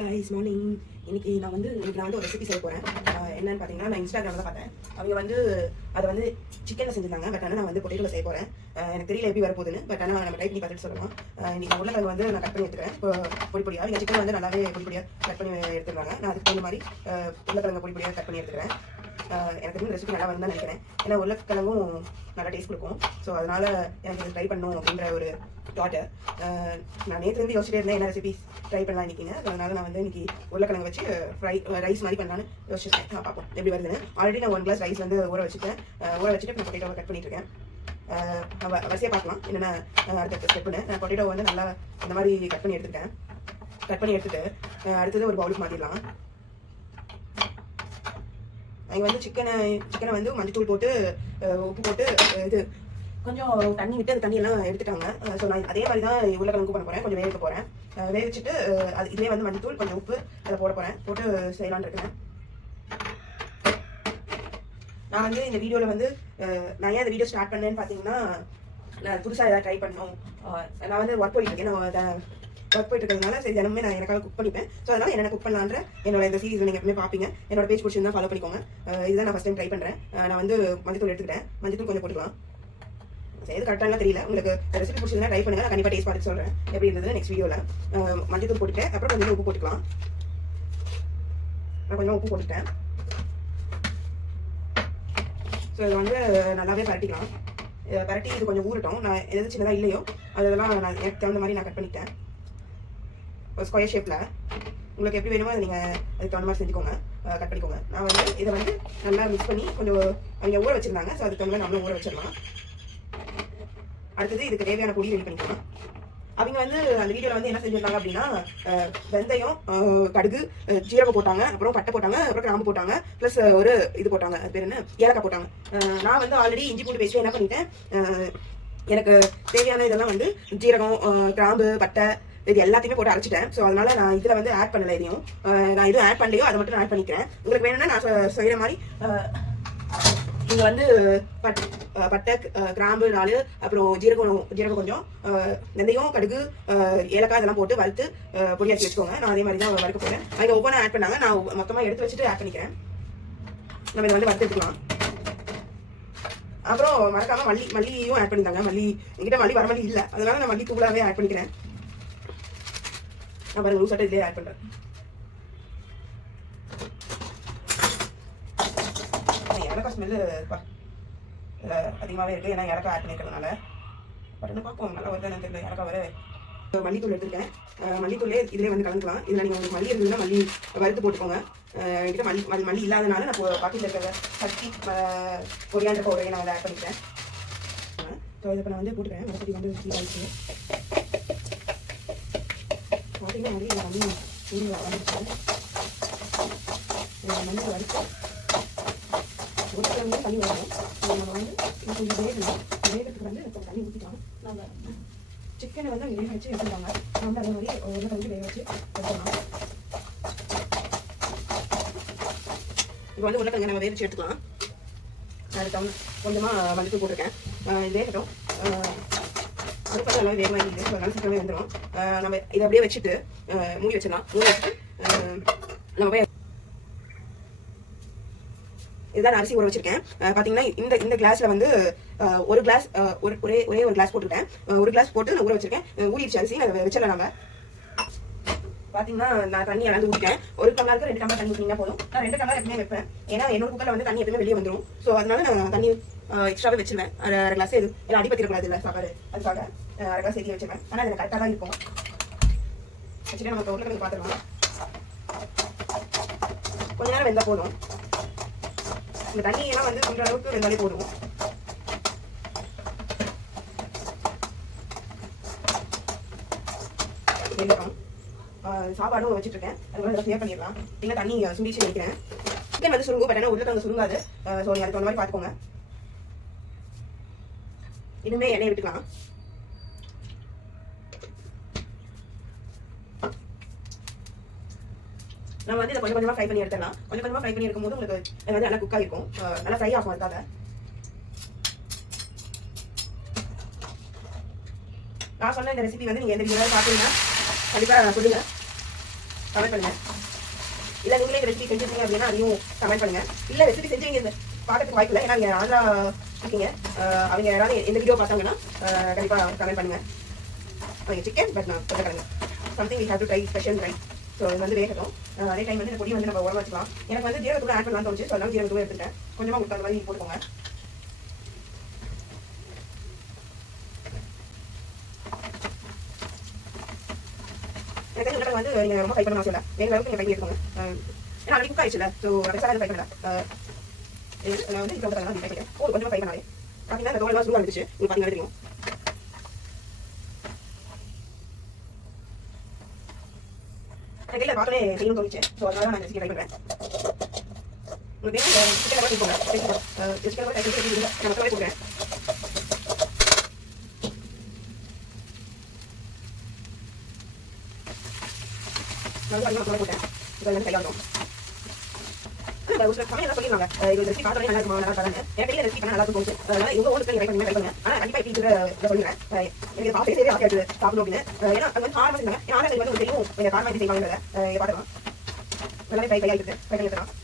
guys, morning. இன்னைக்கு நான் வந்து ஒரு ரெசிபி செய்ய போறேன். என்னன்னு பாத்தீங்கன்னா நான் இன்ஸ்டாகிராம்ல பார்த்தேன். அவங்க வந்து அதை வந்து சிக்கன்ல செஞ்சிருந்தாங்க. பட் ஆனால் நான் வந்து பொட்டேட்டோல செய்ய போறேன். எனக்கு தெரியல எப்படி வர போகுதுன்னு. பட் ஆனால் நம்ம ட்ரை பண்ணி பார்த்துட்டு சொல்லலாம். இன்னைக்கு உருளைக்கிழங்கு வந்து நான் கட் பண்ணி எடுத்துக்கிறேன். பொடி பொடியா இந்த சிக்கன் வந்து நல்லாவே பொடி பொடியா கட் பண்ணி எடுத்துருவாங்க. நான் அதுக்கு தகுந்த மாதிரி உருளைக்கிழங்கு பொடி பொடியா கட் பண்ணி எடுத்துக்கிறேன். எனக்கு இந்த ரெசிபி நல்லா வந்து நினைக்கிறேன். ஏன்னா உருளைக்கிழங்கும் நல்லா டேஸ்ட் கொடுக்கும். ஸோ அதனால எனக்கு இது ட்ரை பண்ணணும் அப்படின்ற ஒரு தாட்டு. நான் நேற்று வந்து யோசிச்சுட்டே இருந்தேன் என்ன ரெசிபி ட்ரை பண்ணலாம் இன்னைக்குன்னு. அதனால நான் வந்து இன்னைக்கு உருளைக்கிழங்கு வச்சு ரைஸ் மாதிரி பண்ணலான்னு யோசிச்சிருக்கேன். பார்ப்போம் எப்படி வருதுன்னு. ஆல்ரெடி நான் 1 கிளாஸ் ரைஸ் வந்து ஊற வச்சுட்டு இப்போ பொட்டேட்டோவை கட் பண்ணிட்டு இருக்கேன். வரிசையாக பார்க்கலாம் என்னென்ன அடுத்த ஸ்டெப்புன்னு. நான் பொட்டேட்டோ வந்து நல்லா இந்த மாதிரி கட் பண்ணி எடுத்துட்டு அடுத்தது ஒரு பவுலுக்கு மாற்றிடலாம். இங்கே வந்து சிக்கனை வந்து மஞ்சத்தூள் போட்டு உப்பு போட்டு இது கொஞ்சம் தண்ணி விட்டு அந்த தண்ணியெல்லாம் எடுத்துட்டாங்க. ஸோ நான் அதே மாதிரி தான் உருளைக்கிழங்கு பண்ண போகிறேன். கொஞ்சம் வேக போகிறேன். வேவிச்சுட்டு அது இதே வந்து மஞ்சத்தூள் கொஞ்சம் உப்பு அதை போட்டு செய்யலான்னு இருக்கேன். நான் வந்து இந்த வீடியோவில் வந்து நான் ஏன் இந்த வீடியோ ஸ்டார்ட் பண்ணேன்னு பார்த்தீங்கன்னா நான் புதுசாக ஏதாவது ட்ரை பண்ணணும். நான் வந்து ஒர்க் போயிட்டுருக்கேன். நான் ஒர்க் போயிட்டு இருக்கிறதுனால சரி தினமே நான் எனக்காக குக் பண்ணிப்பேன். ஸோ அதனால் என்ன குக் பண்ணலான்ற என்னோட இந்த சீரீஸ் நீங்கள் எப்பவுமே பார்ப்பீங்க. என்னோட பேஜ் பிடிச்சிருந்தா ஃபாலோ பண்ணிக்கோங்க. இதுதான் நான் ஃபஸ்ட் டைம் ட்ரை பண்ணுறேன். நான் வந்து மஞ்சத்தூள் எடுத்துக்கிட்டேன். மஞ்சத்தூள் கொஞ்சம் போட்டுக்கலாம். சரி எது கரெக்டாக தெரியல. உங்களுக்கு ரெசிபி பிடிச்சிருந்தா ட்ரை பண்ணுங்கள். நான் கண்டிப்பாக டேஸ்ட் பார்த்து சொல்கிறேன் எப்படி இருந்தது நெக்ஸ்ட் வீடியோவில். மஞ்சத்தூள் போட்டுட்டேன். அப்புறம் கொஞ்சம் உப்பு போட்டுக்கலாம். நான் கொஞ்சம் உப்பு போட்டுட்டேன். ஸோ இதை வந்து நல்லாவே பரட்டிக்கலாம். பரட்டி இது கொஞ்சம் ஊறட்டும். நான் எது சின்னதாக இல்லையோ அதெல்லாம் நான் எனக்கு தகுந்த மாதிரி நான் கட் பண்ணிட்டேன். ஒரு ஸ்கொயர் ஷேப்பில் உங்களுக்கு எப்படி வேணுமோ அதை நீங்கள் அதுக்கு தகுந்த மாதிரி செஞ்சுக்கோங்க. கட் பண்ணிக்கோங்க. நான் வந்து இதை வந்து நல்லா மிக்ஸ் பண்ணி கொஞ்சம் அவங்க ஊற வச்சுருந்தாங்க. ஸோ அதுக்கு தகுந்த மாதிரி நம்மளும் ஊற வச்சிடலாம். அடுத்தது இதுக்கு தேவையான பொடி ரெடி பண்ணிக்கலாம். அவங்க வந்து அந்த வீடியோவில் வந்து என்ன செஞ்சுருந்தாங்க அப்படின்னா வெந்தயம், கடுகு, ஜீரகம் போட்டாங்க, அப்புறம் பட்டை போட்டாங்க, அப்புறம் கிராம்பு போட்டாங்க, ப்ளஸ் ஒரு இது போட்டாங்க, அது பேர் என்ன, ஏலக்காய் போட்டாங்க. நான் வந்து ஆல்ரெடி இஞ்சி பூண்டு பேஸ்ட்டு என்ன பண்ணிட்டேன், எனக்கு தேவையான இதெல்லாம் வந்து ஜீரகம், கிராம்பு, பட்டை இது எல்லாத்தையுமே போட்டு அரைச்சிட்டேன். ஸோ அதனால நான் இதில் வந்து ஆட் பண்ணலை. எதையும் நான் எதுவும் ஆட் பண்ணலையோ அதை மட்டும் நான் ஆட் பண்ணிக்கிறேன். உங்களுக்கு வேணும்னா நான் செய்கிற மாதிரி நீங்கள் வந்து பட்டை, கிராம்பு 4, அப்புறம் ஜீரகம் கொஞ்சம், வெந்தயம், கடுகு, ஏலக்காய் இதெல்லாம் போட்டு வறுத்து பொடியாக்கி வச்சுக்கோங்க. நான் அதே மாதிரி தான் வறுக்க போகிறேன். அவங்க ஒவ்வொன்றா ஆட் பண்ணாங்க. நான் மொத்தமாக எடுத்து வச்சுட்டு ஆட் பண்ணிக்கிறேன். நம்ம இதை வந்து வறுத்து எடுத்துக்கலாம். அப்புறம் மறக்காம மல்லியும் ஆட் பண்ணிட்டாங்க. என்கிட்ட வரமல்லி இல்லை, அதனால நான் மல்லி தூளாவே ஆட் பண்ணிக்கிறேன். நான் பாருங்க லூசாட்ட இதுலேயே ஆட் பண்ணுறேன். ஏலக்காய் ஸ்மெல்லு அதிகமாகவே இருக்குது. ஏன்னா ஏலக்காய் ஆட் பண்ணிக்கிறதுனால பட் பார்ப்போம் நல்லா வருது எனக்கு தெரியல. ஏலக்காய் வர மல்லித்தூள் எடுத்துருக்கேன். மல்லித்தூளே இதிலே வந்து கலந்துக்கலாம். இதில் நீங்கள் உங்களுக்கு மல்லி இருந்ததுன்னா மல்லி வறுத்து போட்டுக்கோங்க. என்கிட்ட மல்லி இல்லாதனால நான் பாக்கெட்டில் இருக்கிற சக்தி கொரியாண்டர் பவுடரையும் நான் வந்து ஆட் பண்ணிக்கிறேன். ஸோ இதை இப்போ நான் வந்து போட்டுக்கிறேன். மறுபடி வந்து ஆயிடுச்சு பார்த்தீங்கன்னா மல்லி வந்துச்சு. மல்லி வறுத்து ஒரு கிழமை தண்ணி வரும். நம்ம வந்து கொஞ்சம் வேகத்துக்கு வந்து கொஞ்சம் தண்ணி ஊற்றிக்கலாம். நம்ம சிக்கனை வந்து அங்கே வேக வச்சு எடுத்துருவாங்க. நம்ம அதே மாதிரி ஒரு கொஞ்சம் வேக வச்சு எடுத்துக்கலாம். இப்போ வந்து உருளைக்கிழங்கு நம்ம வேக வச்சு எடுத்துக்கலாம். அதுக்கு கொஞ்சமாக மஞ்சள் போட்டிருக்கேன். இது வேகட்டும். அது பார்த்து நல்லா வேகமாக இருக்குது. ஸோ அதனால சீக்கிரமே வந்துடும். நம்ம இதை அப்படியே வச்சுட்டு மூடி வச்சிடலாம். மூடி வச்சுட்டு நம்ம போய் இதுதான் அரிசி ஊற வச்சிருக்கேன். பார்த்தீங்கன்னா இந்த கிளாஸில் வந்து ஒரு கிளாஸ் ஒரே ஒரு கிளாஸ் போட்டுருக்கேன். ஒரு கிளாஸ் போட்டு நான் ஊற வச்சிருக்கேன். ஊறிடுச்சு அரிசி. அதை வச்சிடலாம். நம்ம பார்த்தீங்கன்னா நான் தண்ணி அளந்து ஊற்றிட்டேன். 1 டம்ளருக்கு 2 டம்ளர் தண்ணி ஊற்றினா போதும். நான் 2 டம்ளர் எப்பவுமே வைப்பேன். ஏன்னா என்னோட குக்கரில் வந்து தண்ணி எப்பவுமே வெளியே வந்துடும். ஸோ அதனால நான் தண்ணி எக்ஸ்ட்ராவே வச்சிருவேன். அரை கிளாஸ் இது ஏன்னா அடிப்பத்திரக்கூடாது இல்லை சாப்பாடு, அதுக்காக அரை கிளாஸ் ஏற்றி வச்சிருவேன். ஆனால் அதில் கரெக்டாக தான் இருக்கும். வச்சுட்டு நம்ம உருளைக்கிழங்கு பார்த்துக்கலாம். கொஞ்ச நேரம் வெந்தால் போதும். இந்த தண்ணியெல்லாம் வந்து கொஞ்சம் அளவுக்கு வெந்தாலே போதும். சாப்பாடும் வச்சுட்டு இருக்கேன். அது மாதிரி ஷேர் பண்ணிடலாம். இல்லை தண்ணி சுண்டிச்சு நினைக்கிறேன். சிக்கன் வந்து சுருங்கும். பட் ஆனால் உருளைக்கிழங்கு சுருங்காது. ஸோ நீ அதுக்கு அந்த மாதிரி பார்த்துக்கோங்க. இனிமே எண்ணெய் விட்டுக்கலாம். நம்ம வந்து இதை கொஞ்சம் கொஞ்சமாக ஃப்ரை பண்ணி எடுத்துடலாம். கொஞ்சமாக ஃப்ரை பண்ணி எடுக்கும்போது உங்களுக்கு வந்து நல்லா குக் ஆகிருக்கும். நல்லா ஃப்ரை ஆகும். அதுக்காக நான் சொன்ன இந்த ரெசிபி வந்து நீங்கள் எந்த வீடியோவில் பார்த்தீங்கன்னா கண்டிப்பாக சொல்லுங்கள். கமெண்ட் பண்ணுங்க. இல்லை நீங்களே இந்த ரெசிபி செஞ்சிருக்கீங்க அப்படின்னா அதையும் கமெண்ட் பண்ணுங்க. இல்லை ரெசிபி செஞ்சீங்க இந்த பார்க்கறதுக்கு வாய்ப்பு இல்லை, ஏன்னா நீங்கள் ஆந்திரா இருக்கீங்க. அவங்க யாராவது எந்த வீடியோ பார்த்தாங்கன்னா கண்டிப்பாக கமெண்ட் பண்ணுங்க. அவங்க சிக்கன் பட் நான் கொஞ்சம் கலங்க something we have to try special right. So இது வந்து வேகட்டும். அதே டைம் வந்து இந்த பொடி வந்து நம்ம உரமா வச்சுக்கலாம். எனக்கு வந்து ஜீரகத்தூள் ஆட் பண்ணலாம் தோணுச்சு, ஸோ அதனால ஜீரகத்தூள் எடுத்துட்டேன். கொஞ்சமாக உங்களுக்கு அந்த மாதிரி போட்டுக்கோங்க. எனக்கு உள்ள வந்து நீங்கள் ரொம்ப ஃப்ரை பண்ண அவசியம் இல்லை, வேறு அளவுக்கு நீங்கள் ஃப்ரை எடுத்துக்கோங்க. ஏன்னா அது குக் ஆயிடுச்சுல, ஸோ பெருசாக ஃப்ரை பண்ணல. நான் வந்து இப்போ ஃப்ரை பண்ணிட்டேன். கொஞ்சமாக ஃப்ரை பண்ணாலே பார்த்தீங்கன்னா இந்த தோல் சூடாக இருந்துச்சு, உங்களுக்கு பார்த்தீங்கன்னா தெரியும். எனக்கு கையில் பார்த்தோன்னே செய்யணும் தோணுச்சு, ஸோ அதனால நான் ரெசிபி ட்ரை பண்ணுறேன். உங்களுக்கு சிக்கன் கூட போங்க, சிக்கன் கூட நான் மசாலே போடுறேன். நான் வந்து மசாலா போட்டேன், இப்போ வந்து கையாளும். ஒரு சில சமையல் சொல்லிடுவாங்க இது ரெசிபி பார்த்தோன்னே நல்லா இருக்குமா நல்லா இருக்காங்க. என் கையில் ரெசிபி பண்ண நல்லா இருக்கும் தோணுச்சு, அதனால இவங்க ஓன் ட்ரை பண்ணுங்க. ஆனால் கண்டிப்பாக இப்படி இதை சொல்லுறேன். எனக்கு பார்த்து சரி ஆசை ஆச்சு சாப்பிடும் அப்படின்னு. ஏன்னா அது வந்து காரமாக இருந்தாங்க, ஏன்னா அது வந்து தெரியும் எங்கள் காரமாக எப்படி செய்வாங்க பார்த்துக்கலாம். எல்லாமே கையாளிட்டு ஃப்ரை பண்ணி எடுத்துக்கலாம்.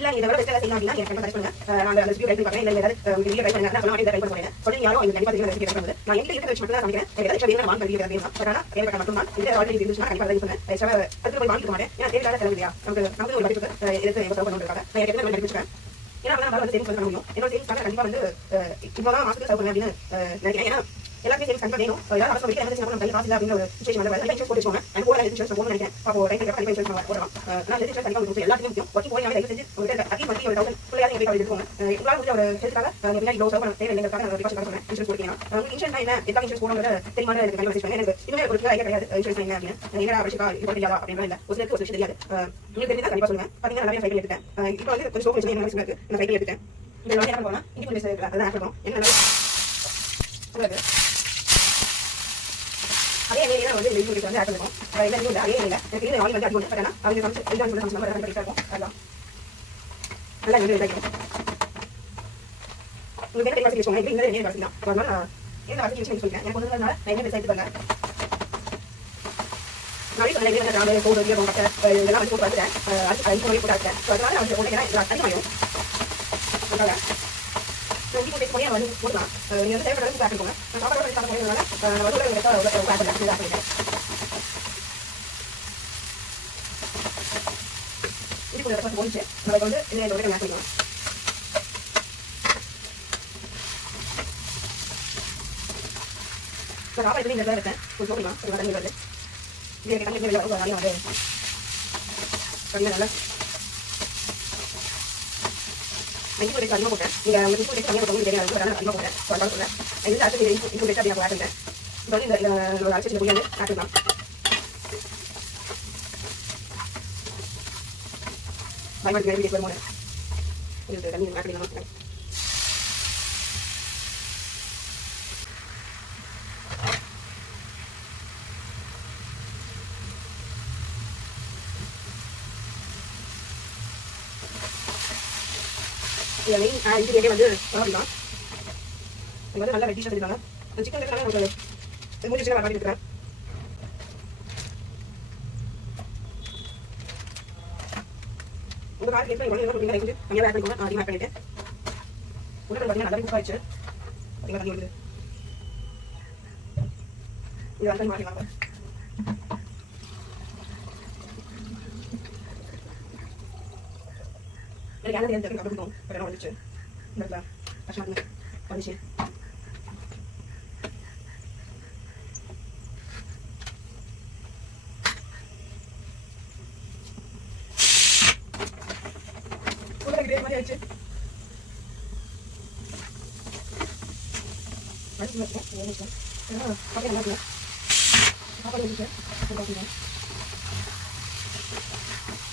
இல்லை இதை விட பெஸ்ட்டாக செய்யலாம் அப்படின்னா எனக்கு கண்டிப்பாக பண்ணுங்க. நான் அந்த ரெசிபி ட்ரை பண்ணி பார்க்குறேன். இல்லை ஏதாவது வீடியோ ட்ரை பண்ணுங்க, சொல்ல ட்ரை பண்ண போறேன் சொல்லி யாரும் எனக்கு கண்டிப்பாக ரெசிபி ட்ரை பண்ணுறது. நான் எங்கே இருக்கிற வச்சு மட்டும் தான் சமைக்கிறேன். ஏதாவது வேணும் வாங்க வேண்டிய வேணும், பட் ஆனால் தேவைப்பட்ட மட்டும் தான் இந்த ஆல்ரெடி இருந்துச்சுன்னா கண்டிப்பாக யூஸ் பண்ணுவேன். அதுக்கு போய் வாங்கிக்க மாட்டேன், ஏன்னா தேவையில்லாத செலவு இல்லையா. நமக்கு ஒரு பட்ஜெட் எடுத்து சர்வ் பண்ணுறதுக்காக நான் எனக்கு எப்படி வச்சுக்கேன். ஏன்னா நம்மளால வந்து சேவிங்ஸ் பண்ண முடியும். என்னோட சேவிங்ஸ் கண்டிப்பாக வந்து இப்போதான் மாதத்துக்கு சர்வ் பண்ணுவேன் அப்படின்னு நினைக்கிறேன். ஏன்னா எல்லாருமே சேவிங்ஸ் கண்டிப்பாக வேணும். ஏதாவது அவசரம் வைக்க என்ன நம்ம கையில் காசு இல்லை அப்படிங்கிற ஒரு சுச்சுவேஷன் வந்து இன்சூரன்ஸ் போட்டு வச்சுக்கோங்க. எனக்கு போட இன்சூரன்ஸ் போகணும்னு நினைக்கிறேன். அப்போ ரைட் கண்டிப்பாக இன்சூரன்ஸ் போடலாம். ஆனால் இன்சூரன்ஸ் கண்டிப்பாக உங்களுக்கு எல்லாத்தையும் முக்கியம். ஒர்க்கிங் போய் தயவு செஞ்சு உங்கள்கிட்ட அதி மந்த்லி ஒரு 1000 பிள்ளையாவது நீங்கள் போய் எடுத்துக்கோங்க. உங்களால் முடிஞ்ச ஒரு ஹெல்த்துக்காக பின்னாடி இவ்வளோ சர்வ் பண்ண தேவையில்லைங்கிறதுக்காக நான் ரிகார்ட் சொன்னேன். இன்சூரன்ஸ் போட்டீங்கன்னா உங்களுக்கு இன்சூரன்ஸ் என்ன எதுக்காக இன்சூரன்ஸ் போகணுங்கிறத தெரியுமா எனக்கு கண்டிப்பாக வச்சுக்கோங்க. எனக்கு இன்னுமே ஒரு ஐடியா கிடையாது இன்சூரன்ஸ் என்ன அப்படின்னு. என்னடா படிச்சுக்கா இப்போ தெரியாதா அப்படின்னா இல்லை, ஒரு சிலருக்கு ஒரு விஷயம் தெரியாது. உங்களுக்கு தெரிஞ்சா கண்டிப்பாக சொல்லுங்க. பார்த்தீங்கன்னா நிறைய சைக்கிள் எடுத்துட்டேன். இப்போ வந்து கொஞ்சம் ஸ்டோக் என்ன இருக்கு நான் சைக்கிள் எடுத்துட்டேன். இந்த என்ன பண்ணலாம் இங்கே கொஞ்சம் அதான் ஆட் பண்ணுவோம். என்ன அதே வேலையை வந்து இந்த வீடியோ வந்து ஆட் பண்ணுவோம். இந்த வீடியோ அதே இல்லை எனக்கு ஆயில் வந்து அது பட் ஆனால் அவங்க சமைச்சு சமைச்சு நம்ம கரெக்டாக இருக்கும். அதெல்லாம் நல்லா வந்து இதாகிடும். உங்களுக்கு என்ன தெரியும் வச்சுக்கோங்க. இது இந்த வசதி தான். அதனால என்ன வசதி யூஸ் பண்ணி சொல்லிட்டேன். எனக்கு ஒன்றுனால நான் என்ன எடுத்து பண்ணேன். நான் சொன்னேன் கிராம கோடு இதெல்லாம் வந்து போட்டு வந்துட்டேன். அது போட்டு ஆச்சேன். ஸோ அதனால நான் போட்டேன். ஏன்னா அதிகமாகும் அதனால இஞ்சி போட்டு போய் வந்து போடலாம். நீங்கள் வந்து தேவைப்படுறது ஆட் பண்ணிக்கோங்க. நான் சாப்பாடு சாப்பிட போகிறதுனால நான் வந்து ஆட் பண்ணிட்டேன். இஞ்சி போட்டு போயிடுச்சு. நம்ம வந்து இதை ஆட் பண்ணிக்கலாம். நான் சாப்பாடு எப்படி இந்த இருக்கேன் கொஞ்சம் போடலாம். ஒரு தண்ணி வருது இது எனக்கு தண்ணி வந்து தண்ணி நல்லா இஞ்சி போட்டு அதிகமாக போட்டேன். நீங்கள் இஞ்சி போட்டு தனியாக போட்டு தெரியாது அதிகமாக போட்டேன். அதனால சொல்கிறேன் இது அரைச்சி இஞ்சி போட்டு அப்படி நான் ஆட் பண்ணிட்டேன். இப்போ வந்து இந்த அரைச்சி பொடி வந்து ஆட் பண்ணலாம். பயன்படுத்தி வீடியோ வரும்போது இது தண்ணி ஆட் பண்ணிக்கலாம். மெயின் இது வந்து அப்படிதான் இது வந்து நல்லா ரெட்டிஷாக இருக்காங்க. சிக்கன் இருக்கிறனால நமக்கு மூச்சு சிக்கன் காட்டி இருக்கிறேன். உங்கள் கார் கேட்க நீங்கள் கொடுத்தீங்க லைக் கம்மியாக ஆட் பண்ணிக்கோங்க. நான் அதிகமாக ஆட் பண்ணிட்டேன். உடனே பார்த்தீங்கன்னா நல்லா குக் ஆயிடுச்சு. பார்த்தீங்கன்னா தண்ணி வருது. இது வந்து மாற்றிக்கலாம். எனக்கு யாரும் தெரியாது அப்படி கொடுத்தோம். பட் வந்துச்சு இந்த இடத்துல கஷ்டமாக வந்துச்சு. கிரேட் மாதிரி ஆயிடுச்சு. நல்லா இருக்கு சாப்பாடு வந்துச்சு.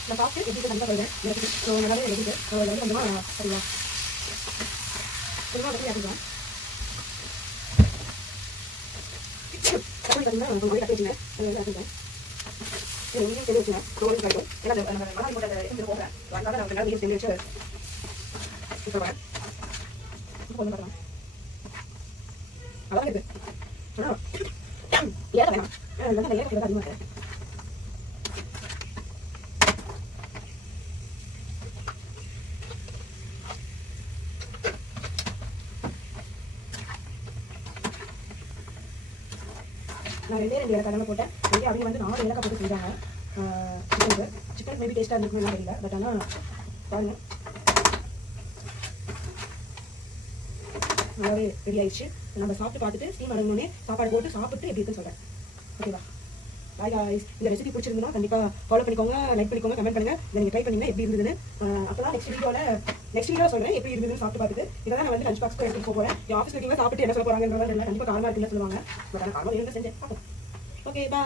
நான் சாப்பிட்டு எப்படி கண்டிப்பாக வருவேன் எனக்கு. ஸோ நல்லாவே எடுத்து வந்து கொஞ்சமாக சரிங்களா கொஞ்சமாக பற்றி ஆகிக்கலாம். பார்த்தீங்கன்னா கொஞ்சம் கட்டி வச்சுங்க ஆக்கிட்டேன். மீடியம் செஞ்சு வச்சுங்க ரோல் கிடைக்கும். ஏன்னா நம்ம மசாலா போட்டு அதை எடுத்து போகிறேன். அதனால நான் கொஞ்சம் மீடியம் செஞ்சு வச்சு சொல்கிறேன். கொஞ்சம் பார்க்கலாம் அதான் இருக்குது. ஆனால் ஏற வேணாம் வந்து அந்த ஏலக்காய் அதிகமாக இருக்கேன். நான் 2 ஏலக்காய் போட்டேன். அவங்க வந்து 4 ஏலக்காய் போட்டு செஞ்சாங்க சிக்கனுக்கு. சிக்கன் மேபி டேஸ்ட்டாக இருந்துக்குன்னு தெரியல. பட் ஆனால் பாருங்க நல்லாவே ரெடி ஆயிடுச்சு. நம்ம சாப்பிட்டு பார்த்துட்டு ஸ்டீம் அடங்கினோடனே சாப்பாடு போட்டு சாப்பிட்டு எப்படி இருக்குன்னு சொல்கிறேன். ஓகேவா? Bye guys. இந்த ரெசிபி பிடிச்சிருந்தா கண்டிப்பாக ஃபாலோ பண்ணிக்கோங்க, லைக் பண்ணிக்கோங்க, கமெண்ட் பண்ணுங்கள். இதை நீங்கள் ட்ரை பண்ணிங்கன்னா எப்படி இருந்ததுன்னு. அப்போ தான் நெக்ஸ்ட் வீடியோ சொல்கிறேன் எப்படி இருந்ததுன்னு சாப்பிட்டு பார்த்துட்டு. இதெல்லாம் நான் வந்து லஞ்ச் பாக்ஸ்க்கு எடுத்துகிட்டு போகிறேன். என் ஆஃபீஸ் இருக்கீங்க சாப்பிட்டு என்ன சொல்ல போகிறாங்கன்றதா தெரியல. கண்டிப்பாக காரமாக இருக்குன்னு சொல்லுவாங்க. பட் ஆனால் காரமாக இருந்து செஞ்சேன். Okay bye.